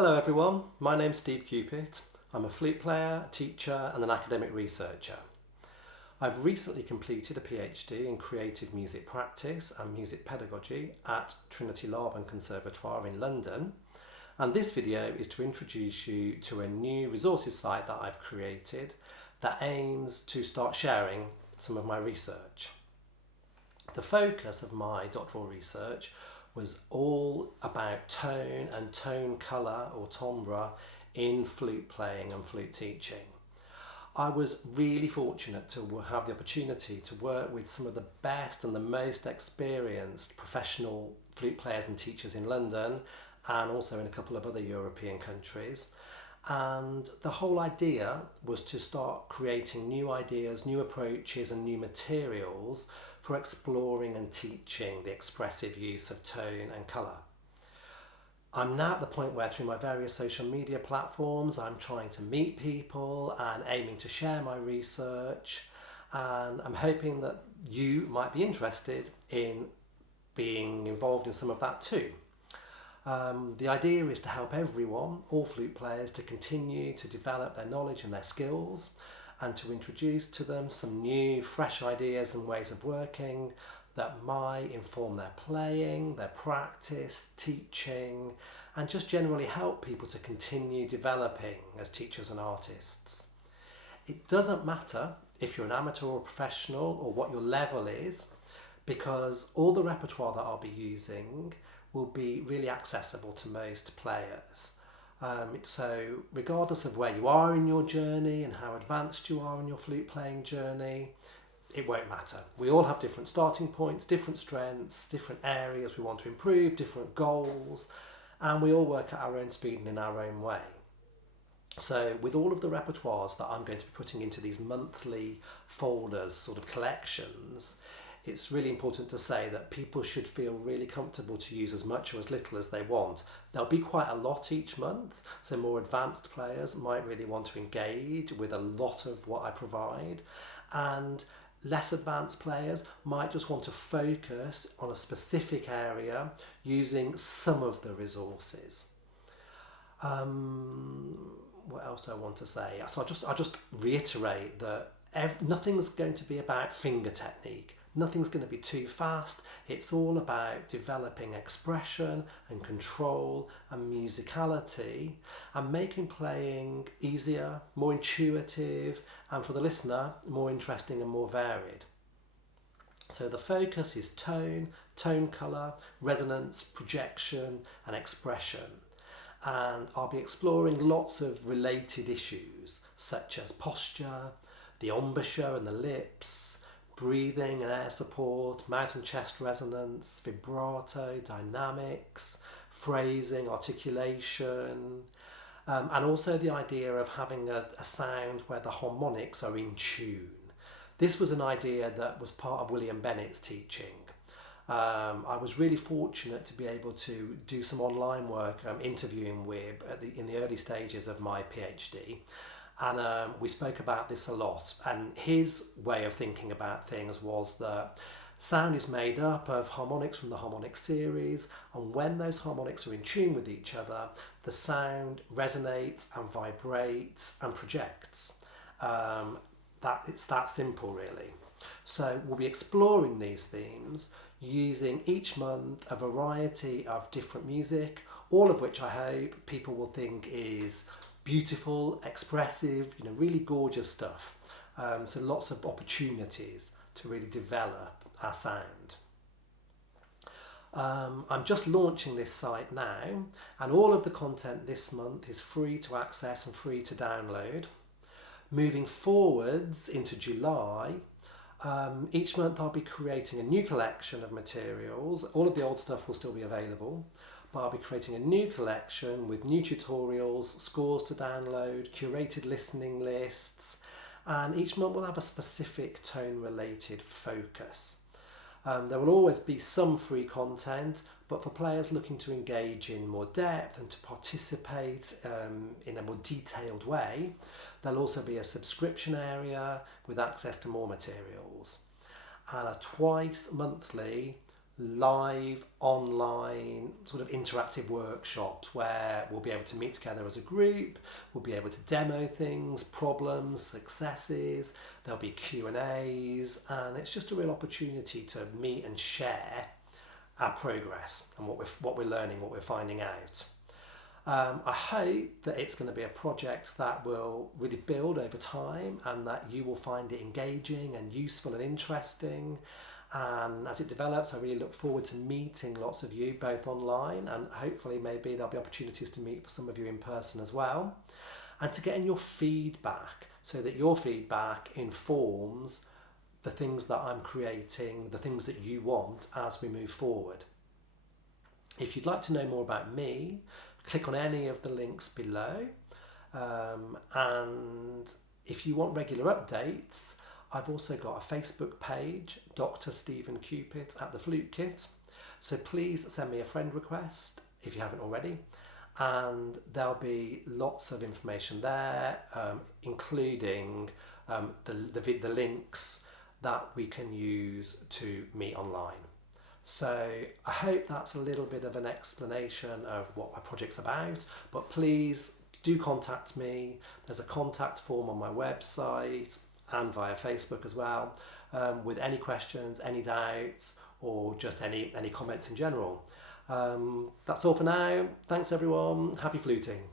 Hello everyone, my name's Steve Cupit. I'm a flute player, a teacher and an academic researcher. I've recently completed a PhD in creative music practice and music pedagogy at Trinity Laban Conservatoire in London, and this video is to introduce you to a new resources site that I've created that aims to start sharing some of my research. The focus of my doctoral research was all about tone and tone colour or timbre in flute playing and flute teaching. I was really fortunate to have the opportunity to work with some of the best and the most experienced professional flute players and teachers in London and also in a couple of other European countries. And the whole idea was to start creating new ideas, new approaches and new materials for exploring and teaching the expressive use of tone and colour. I'm now at the point where through my various social media platforms I'm trying to meet people and aiming to share my research, and I'm hoping that you might be interested in being involved in some of that too. The idea is to help everyone, all flute players, to continue to develop their knowledge and their skills and to introduce to them some new, fresh ideas and ways of working that might inform their playing, their practice, teaching, and just generally help people to continue developing as teachers and artists. It doesn't matter if you're an amateur or professional or what your level is, because all the repertoire that I'll be using will be really accessible to most players. So regardless of where you are in your journey and how advanced you are in your flute playing journey, it won't matter. We all have different starting points, different strengths, different areas we want to improve, different goals, and we all work at our own speed and in our own way. So with all of the repertoires that I'm going to be putting into these monthly folders, sort of collections, it's really important to say that people should feel really comfortable to use as much or as little as they want. There'll be quite a lot each month, so more advanced players might really want to engage with a lot of what I provide, and less advanced players might just want to focus on a specific area using some of the resources. What else do I want to say? So I'll just reiterate that nothing's going to be about finger technique. Nothing's going to be too fast. It's all about developing expression and control and musicality and making playing easier, more intuitive, and for the listener, more interesting and more varied. So the focus is tone, tone colour, resonance, projection and expression. And I'll be exploring lots of related issues such as posture, the embouchure and the lips, breathing and air support, mouth and chest resonance, vibrato, dynamics, phrasing, articulation, and also the idea of having a sound where the harmonics are in tune. This was an idea that was part of William Bennett's teaching. I was really fortunate to be able to do some online work interviewing Wib in the early stages of my PhD. And we spoke about this a lot, and his way of thinking about things was that sound is made up of harmonics from the harmonic series, and when those harmonics are in tune with each other, the sound resonates and vibrates and projects. It's that simple really. So we'll be exploring these themes using each month a variety of different music, all of which I hope people will think is beautiful, expressive, really gorgeous stuff. So lots of opportunities to really develop our sound. I'm just launching this site now, and all of the content this month is free to access and free to download. Moving forwards into July, each month I'll be creating a new collection of materials. All of the old stuff will still be available, but I'll be creating a new collection with new tutorials, scores to download, curated listening lists, and each month will have a specific tone related focus. There will always be some free content, but for players looking to engage in more depth and to participate in a more detailed way, there'll also be a subscription area with access to more materials. And a twice monthly live online sort of interactive workshops where we'll be able to meet together as a group, we'll be able to demo things, problems, successes, there'll be Q&As, and it's just a real opportunity to meet and share our progress and what we're learning, what we're finding out. I hope that it's going to be a project that will really build over time and that you will find it engaging and useful and interesting. And as it develops, I really look forward to meeting lots of you both online, and hopefully maybe there'll be opportunities to meet for some of you in person as well, and to getting your feedback so that your feedback informs the things that I'm creating, the things that you want as we move forward. If you'd like to know more about me, click on any of the links below, and if you want regular updates, I've also got a Facebook page, Dr. Stephen Cupit at the Flute Kit. So please send me a friend request if you haven't already. And there'll be lots of information there, including the links that we can use to meet online. So I hope that's a little bit of an explanation of what my project's about, but please do contact me. There's a contact form on my website and via Facebook as well, with any questions, any doubts, or just any comments in general. That's all for now. Thanks everyone. Happy fluting.